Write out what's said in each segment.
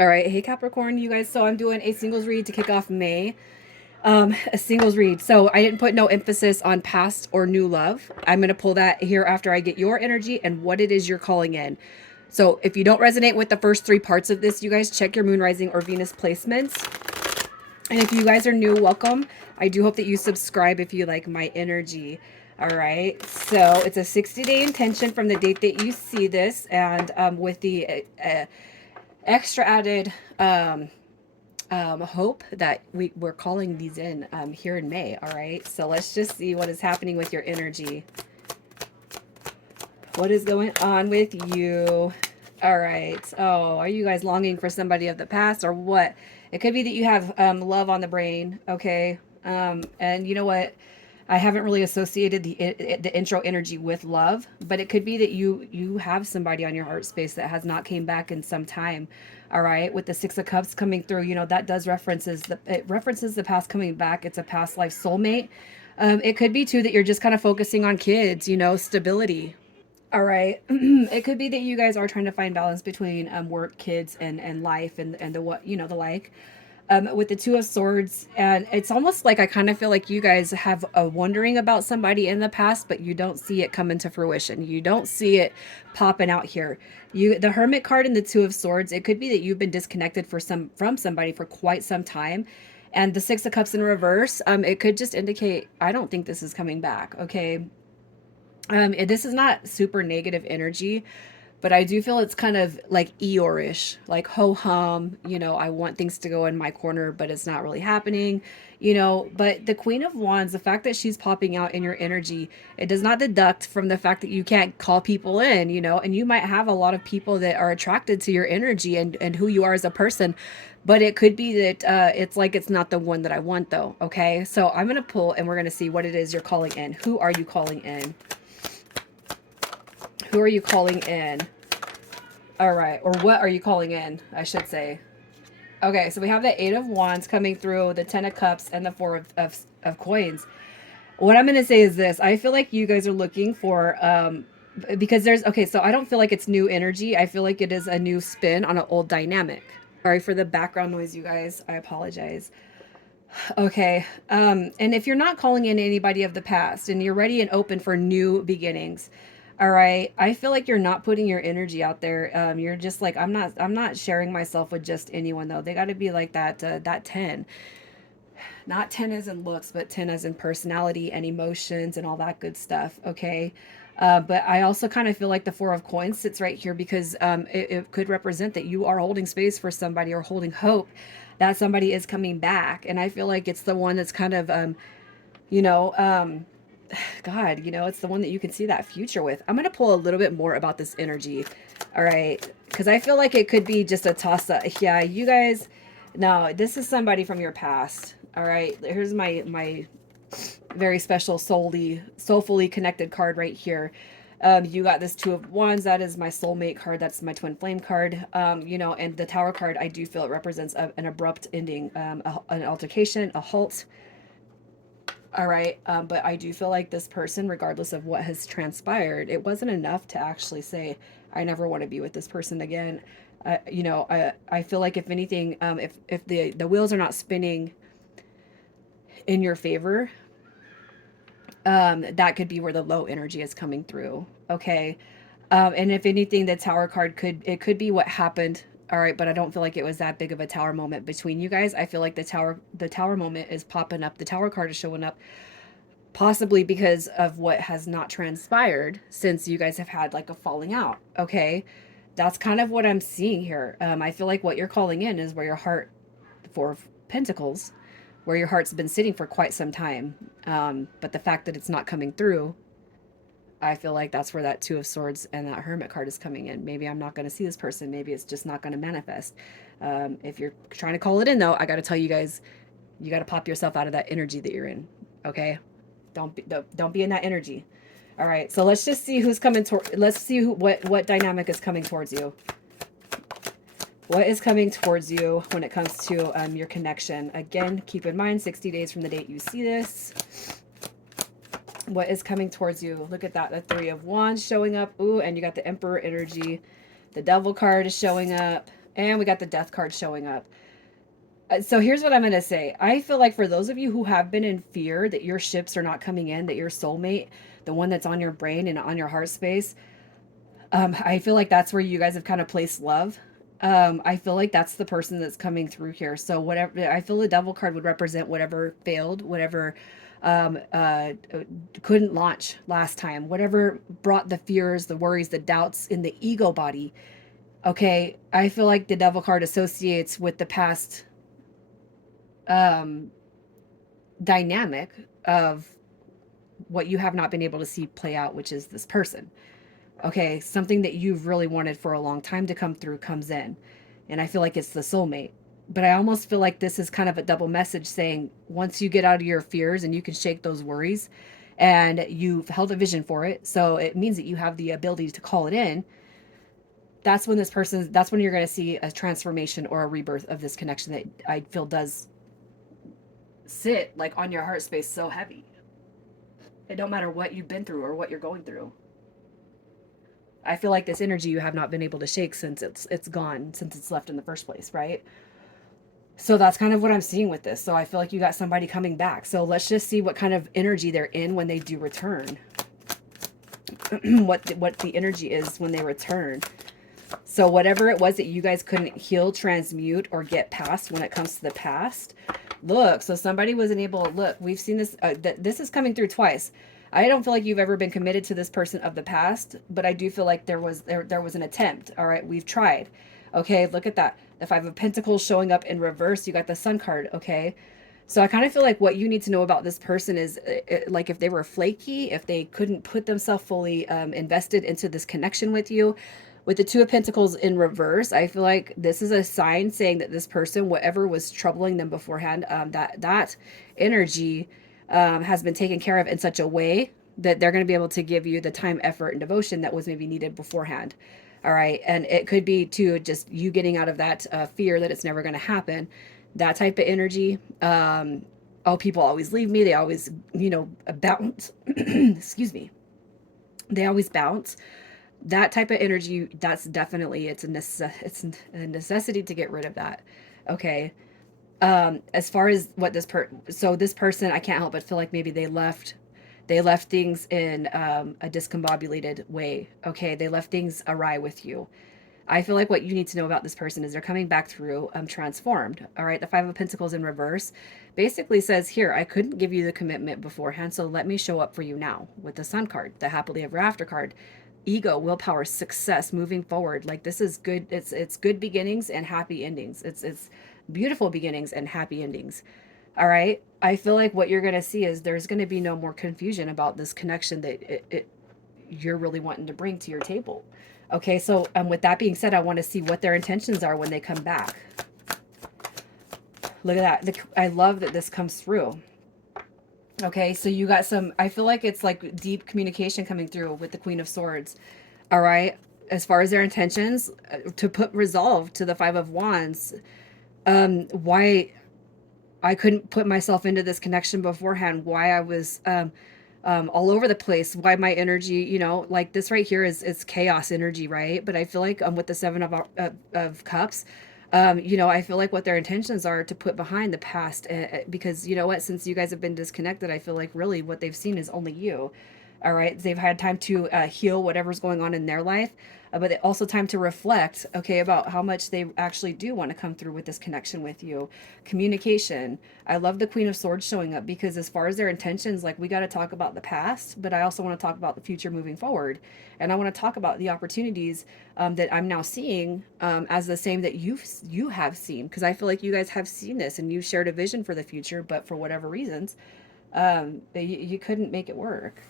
All right, hey Capricorn, you guys. So I'm doing a singles read to kick off May. A singles read. So I didn't put no emphasis on past or new love. I'm gonna pull that here after I get your energy and what it is you're calling in. So if you don't resonate with the first three parts of this, you guys check your moon rising or Venus placements. And if you guys are new, welcome. I do hope that you subscribe if you like my energy. All right. So it's a 60-day intention from the date that you see this, and with the extra added hope that we're calling these in here in May. All right. So let's just see what is happening with your energy. What is going on with you? All right. Oh, are you guys longing for somebody of the past or what? It could be that you have love on the brain. Okay. And you know what? I haven't really associated the intro energy with love, but it could be that you have somebody on your heart space that has not came back in some time. All right, with the Six of Cups coming through, you know that does references the past coming back. It's a past life soulmate. It could be too that you're just kind of focusing on kids, you know, stability. All right. It could be that you guys are trying to find balance between work, kids, and life, and the what, you know, the like. With the Two of Swords, and it's almost like I kind of feel like you guys have a wondering about somebody in the past, but you don't see it coming to fruition. You don't see it popping out here. The Hermit card and the Two of Swords, it could be that you've been disconnected from somebody for quite some time. And the Six of Cups in reverse, it could just indicate, I don't think this is coming back. Okay. This is not super negative energy, but I do feel it's kind of like Eeyore-ish, like ho hum. You know, I want things to go in my corner, but it's not really happening. You know, but the Queen of Wands, the fact that she's popping out in your energy, it does not deduct from the fact that you can't call people in. You know, and you might have a lot of people that are attracted to your energy and who you are as a person. But it could be that it's like it's not the one that I want, though. Okay, so I'm gonna pull and we're gonna see what it is you're calling in. Who are you calling in? Who are you calling in? All right. Or what are you calling in, I should say. Okay, so we have the Eight of Wands coming through, the Ten of Cups, and the Four of Coins. What I'm going to say is this. I feel like you guys are looking for, because there's, okay, so I don't feel like it's new energy. I feel like it is a new spin on an old dynamic. Sorry for the background noise, you guys. I apologize. Okay. And if you're not calling in anybody of the past and you're ready and open for new beginnings, all right, I feel like you're not putting your energy out there. You're just like, I'm not sharing myself with just anyone though. They got to be like that 10. Not 10 as in looks, but 10 as in personality and emotions and all that good stuff. Okay. But I also kind of feel like the Four of Coins sits right here because it could represent that you are holding space for somebody or holding hope that somebody is coming back. And I feel like it's the one that's kind of, you know, God, you know, it's the one that you can see that future with. I'm going to pull a little bit more about this energy. All right. Because I feel like it could be just a toss up. Yeah, you guys, no, this is somebody from your past. All right. Here's my very special soulfully connected card right here. You got this Two of Wands. That is my soulmate card. That's my twin flame card. You know, and the Tower card, I do feel it represents an abrupt ending, an altercation, a halt. All right. But I do feel like this person, regardless of what has transpired, it wasn't enough to actually say, I never want to be with this person again. You know, I feel like if anything, if the wheels are not spinning in your favor, that could be where the low energy is coming through. Okay. And if anything, the Tower card could be what happened. All right, but I don't feel like it was that big of a Tower moment between you guys. I feel like the Tower moment is popping up. The Tower card is showing up possibly because of what has not transpired since you guys have had like a falling out. Okay. That's kind of what I'm seeing here. I feel like what you're calling in is where your heart, Four of Pentacles, where your heart's been sitting for quite some time. But the fact that it's not coming through, I feel like that's where that Two of Swords and that Hermit card is coming in. Maybe I'm not going to see this person. Maybe it's just not going to manifest. If you're trying to call it in, though, I got to tell you guys, you got to pop yourself out of that energy that you're in. Okay, don't be in that energy. All right, so let's just see who's coming toward. Let's see what dynamic is coming towards you. What is coming towards you when it comes to your connection? Again, keep in mind 60 days from the date you see this. What is coming towards you? Look at that. The Three of Wands showing up. Ooh, and you got the Emperor energy. The Devil card is showing up. And we got the death card showing up. So here's what I'm going to say. I feel like for those of you who have been in fear that your ships are not coming in, that your soulmate, the one that's on your brain and on your heart space, I feel like that's where you guys have kind of placed love. I feel like that's the person that's coming through here. So whatever, I feel the devil card would represent whatever failed, whatever um, uh, couldn't launch last time, whatever brought the fears, the worries, the doubts in the ego body. Okay, I feel like the devil card associates with the past um, dynamic of what you have not been able to see play out, which is this person. Okay, something that you've really wanted for a long time to come through comes in. And I feel like it's the soulmate. But I almost feel like this is kind of a double message saying once you get out of your fears and you can shake those worries and you've held a vision for it, so it means that you have the ability to call it in. That's when that's when you're going to see a transformation or a rebirth of this connection that I feel does sit like on your heart space so heavy. It don't matter what you've been through or what you're going through. I feel like this energy you have not been able to shake since it's gone, since it's left in the first place, right? So that's kind of what I'm seeing with this. So I feel like you got somebody coming back. So let's just see what kind of energy they're in when they do return. what the energy is when they return. So whatever it was that you guys couldn't heal, transmute, or get past when it comes to the past, look, so somebody wasn't able to look. We've seen this. This is coming through twice. I don't feel like you've ever been committed to this person of the past, but I do feel like there was an attempt. All right, we've tried. Okay, look at that. The Five of Pentacles showing up in reverse. You got the Sun card. Okay, so I kind of feel like what you need to know about this person is like if they were flaky, if they couldn't put themselves fully invested into this connection with you. With the Two of Pentacles in reverse, I feel like this is a sign saying that this person, whatever was troubling them beforehand, that energy has been taken care of in such a way that they're going to be able to give you the time, effort, and devotion that was maybe needed beforehand. All right. And it could be too just you getting out of that fear that it's never going to happen. That type of energy. Oh, people always leave me. They always, bounce. Excuse me. They always bounce. That type of energy, that's definitely, it's a necessity to get rid of that. Okay. As far as what this person, I can't help but feel like maybe they left things in a discombobulated way. Okay, they left things awry with you. I feel like what you need to know about this person is they're coming back through transformed. All right, the Five of Pentacles in reverse basically says here, I couldn't give you the commitment beforehand, so let me show up for you now with the Sun card, the happily ever after card. Ego, willpower, success, moving forward. Like this is good. It's good beginnings and happy endings. It's beautiful beginnings and happy endings. All right. I feel like what you're going to see is there's going to be no more confusion about this connection that you're really wanting to bring to your table. Okay. So with that being said, I want to see what their intentions are when they come back. Look at that. I love that this comes through. Okay, so you got some, I feel like it's like deep communication coming through with the Queen of Swords. All right, as far as their intentions, to put resolve to the Five of Wands. Why I couldn't put myself into this connection beforehand, why I was all over the place, why my energy, like this right here is chaos energy, right? But I feel like with the Seven of Cups, I feel like what their intentions are to put behind the past, because you know what, since you guys have been disconnected, I feel like really what they've seen is only you. All right, they've had time to heal whatever's going on in their life, but also time to reflect, okay, about how much they actually do want to come through with this connection with you. Communication. I love the Queen of Swords showing up because as far as their intentions, like we got to talk about the past, but I also want to talk about the future moving forward. And I want to talk about the opportunities that I'm now seeing as the same that you have seen, because I feel like you guys have seen this and you shared a vision for the future, but for whatever reasons, you couldn't make it work.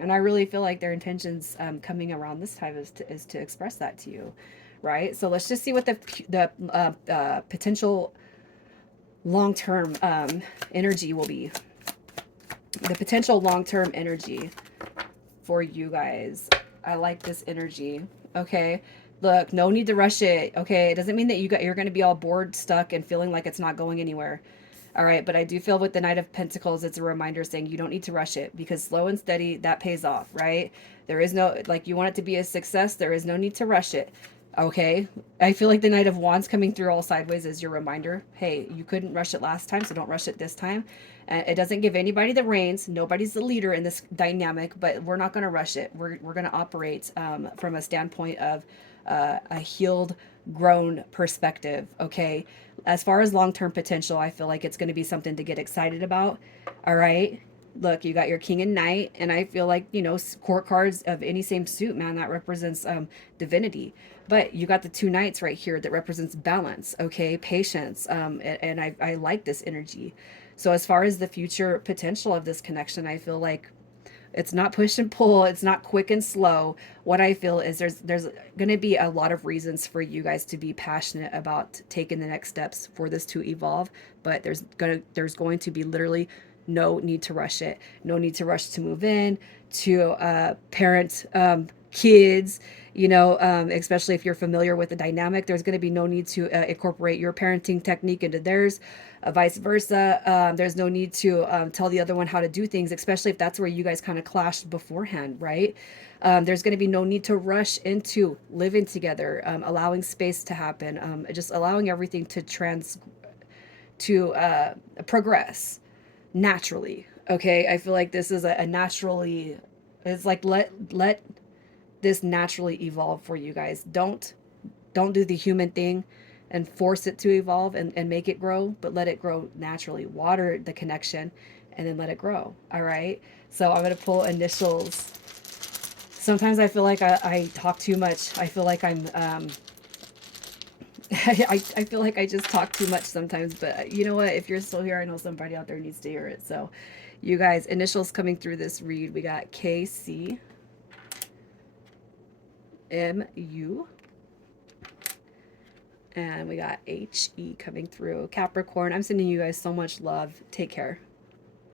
And I really feel like their intentions coming around this time is to express that to you, right? So let's just see what the potential long-term energy will be. The potential long-term energy for you guys. I like this energy. Okay, look, no need to rush it. Okay, it doesn't mean that you're going to be all bored, stuck, and feeling like it's not going anywhere. All right, but I do feel with the Knight of Pentacles, it's a reminder saying you don't need to rush it because slow and steady, that pays off, right? There is no, like you want it to be a success, there is no need to rush it. Okay. I feel like the Knight of Wands coming through all sideways is your reminder. Hey, you couldn't rush it last time, so don't rush it this time. And it doesn't give anybody the reins. Nobody's the leader in this dynamic, but we're not going to rush it. We're going to operate from a standpoint of a healed, grown perspective. Okay. As far as long term potential, I feel like it's going to be something to get excited about. All right. Look, you got your king and knight, and I feel like, you know, court cards of any same suit, man, that represents divinity. But you got the two knights right here that represents balance, okay, patience, and I like this energy. So as far as the future potential of this connection, I feel like it's not push and pull, it's not quick and slow. What I feel is there's going to be a lot of reasons for you guys to be passionate about taking the next steps for this to evolve, but there's going to be literally no need to rush it. No need to rush to move in, to parent kids, you know, especially if you're familiar with the dynamic. There's going to be no need to incorporate your parenting technique into theirs, vice versa. There's no need to tell the other one how to do things, especially if that's where you guys kind of clashed beforehand, right? There's going to be no need to rush into living together, allowing space to happen, just allowing everything to progress naturally. Okay, I feel like this is a naturally. It's like let this naturally evolve for you guys. Don't do the human thing and force it to evolve and make it grow, but let it grow naturally. Water the connection and then let it grow. All right. So I'm gonna pull initials. Sometimes I feel like I talk too much. I feel like I'm I feel like I just talk too much sometimes, but you know what? If you're still here, I know somebody out there needs to hear it. So, you guys, initials coming through this read, we got KC, MU, and we got HE coming through. Capricorn, I'm sending you guys so much love. Take care.